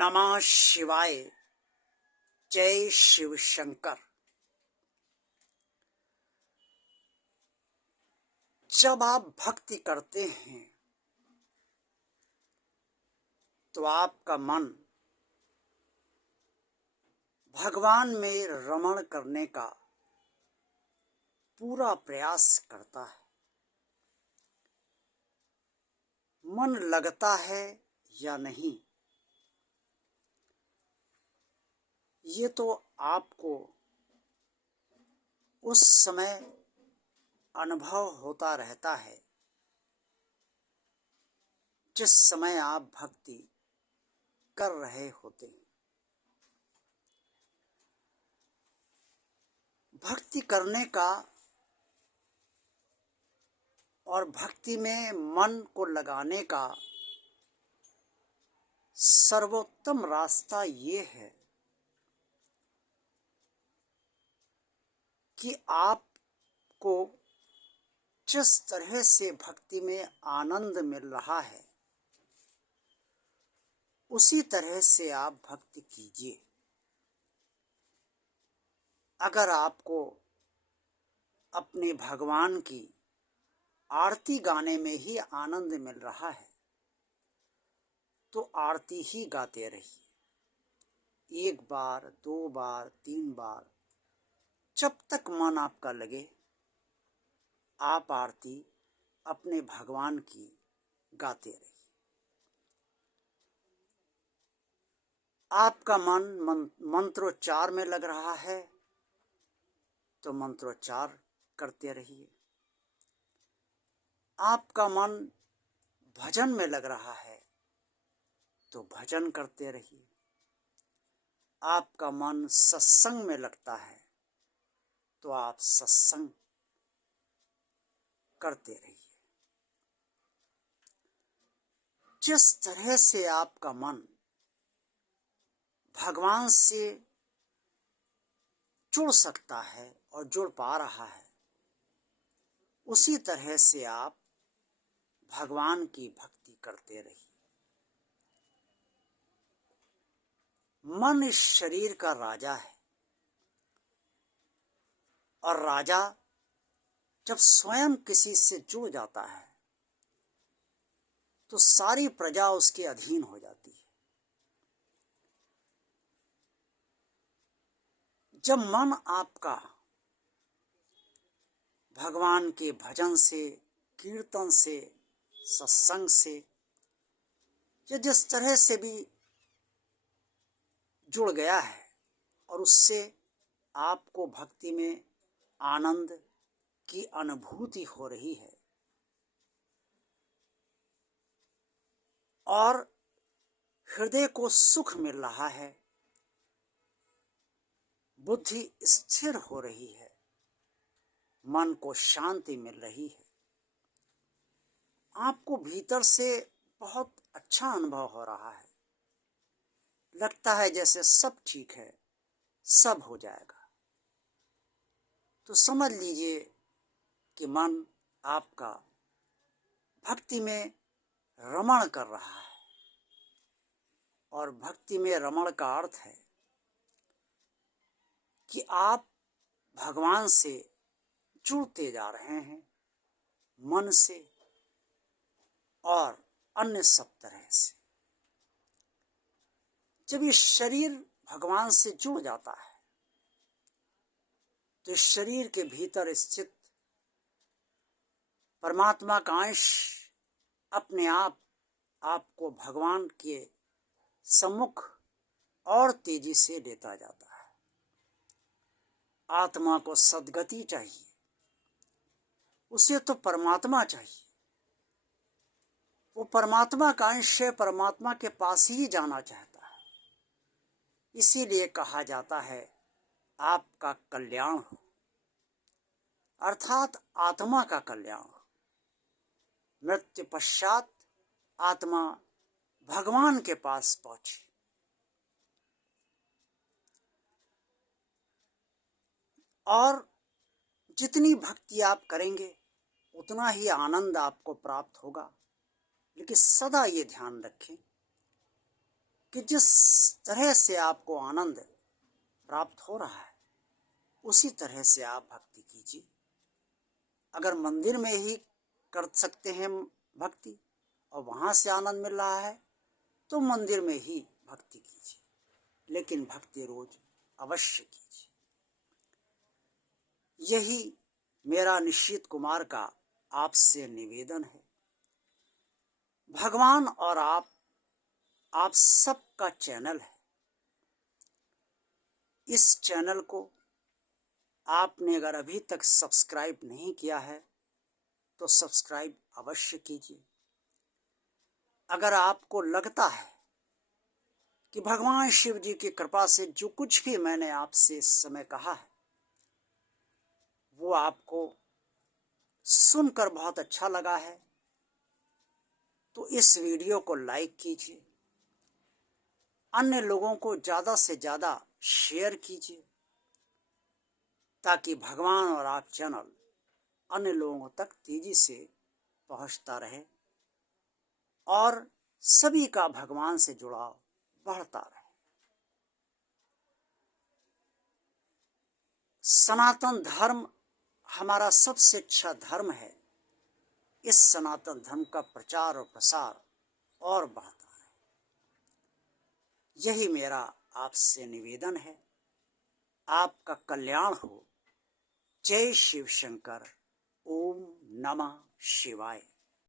नमः शिवाय। जय शिव शंकर। जब आप भक्ति करते हैं तो आपका मन भगवान में रमण करने का पूरा प्रयास करता है। मन लगता है या नहीं, ये तो आपको उस समय अनुभव होता रहता है जिस समय आप भक्ति कर रहे होते हैं। भक्ति करने का और भक्ति में मन को लगाने का सर्वोत्तम रास्ता ये है कि आपको जिस तरह से भक्ति में आनंद मिल रहा है उसी तरह से आप भक्ति कीजिए। अगर आपको अपने भगवान की आरती गाने में ही आनंद मिल रहा है तो आरती ही गाते रहिए। 1 बार, 2 बार, 3 बार, जब तक मन आपका लगे आप आरती अपने भगवान की गाते रहिए। आपका मन मंत्रोच्चार में लग रहा है तो मंत्रोच्चार करते रहिए। आपका मन भजन में लग रहा है तो भजन करते रहिए। आपका मन सत्संग में लगता है तो आप सत्संग करते रहिए। जिस तरह से आपका मन भगवान से जुड़ सकता है और जुड़ पा रहा है उसी तरह से आप भगवान की भक्ति करते रहिए। मन इस शरीर का राजा है और राजा जब स्वयं किसी से जुड़ जाता है तो सारी प्रजा उसके अधीन हो जाती है। जब मन आपका भगवान के भजन से, कीर्तन से, सत्संग से या जिस तरह से भी जुड़ गया है और उससे आपको भक्ति में आनंद की अनुभूति हो रही है और हृदय को सुख मिल रहा है, बुद्धि स्थिर हो रही है, मन को शांति मिल रही है, आपको भीतर से बहुत अच्छा अनुभव हो रहा है, लगता है जैसे सब ठीक है, सब हो जाएगा, तो समझ लीजिए कि मन आपका भक्ति में रमण कर रहा है। और भक्ति में रमण का अर्थ है कि आप भगवान से जुड़ते जा रहे हैं मन से और अन्य सब तरह से। जब ये शरीर भगवान से जुड़ जाता है तो इस शरीर के भीतर स्थित परमात्मा का अंश अपने आप आपको भगवान के सम्मुख और तेजी से लेता जाता है। आत्मा को सद्गति चाहिए, उसे तो परमात्मा चाहिए, वो परमात्मा का अंश है, परमात्मा के पास ही जाना चाहता है। इसीलिए कहा जाता है आपका कल्याण हो, अर्थात आत्मा का कल्याण हो। मृत्यु पश्चात आत्मा भगवान के पास पहुंचे। और जितनी भक्ति आप करेंगे उतना ही आनंद आपको प्राप्त होगा। लेकिन सदा ये ध्यान रखें कि जिस तरह से आपको आनंद प्राप्त हो रहा है उसी तरह से आप भक्ति कीजिए। अगर मंदिर में ही कर सकते हैं भक्ति और वहाँ से आनंद मिल रहा है तो मंदिर में ही भक्ति कीजिए, लेकिन भक्ति रोज अवश्य कीजिए। यही मेरा निश्चित कुमार का आपसे निवेदन है। भगवान और आप सबका चैनल है। इस चैनल को आपने अगर अभी तक सब्सक्राइब नहीं किया है तो सब्सक्राइब अवश्य कीजिए। अगर आपको लगता है कि भगवान शिव जी की कृपा से जो कुछ भी मैंने आपसे इस समय कहा है वो आपको सुनकर बहुत अच्छा लगा है तो इस वीडियो को लाइक कीजिए, अन्य लोगों को ज़्यादा से ज़्यादा शेयर कीजिए ताकि भगवान और आप चैनल अन्य लोगों तक तेजी से पहुंचता रहे और सभी का भगवान से जुड़ाव बढ़ता रहे। सनातन धर्म हमारा सबसे अच्छा धर्म है। इस सनातन धर्म का प्रचार और प्रसार और बढ़ता रहे, यही मेरा आपसे निवेदन है। आपका कल्याण हो। जय शिव शंकर। ओम नमः शिवाय।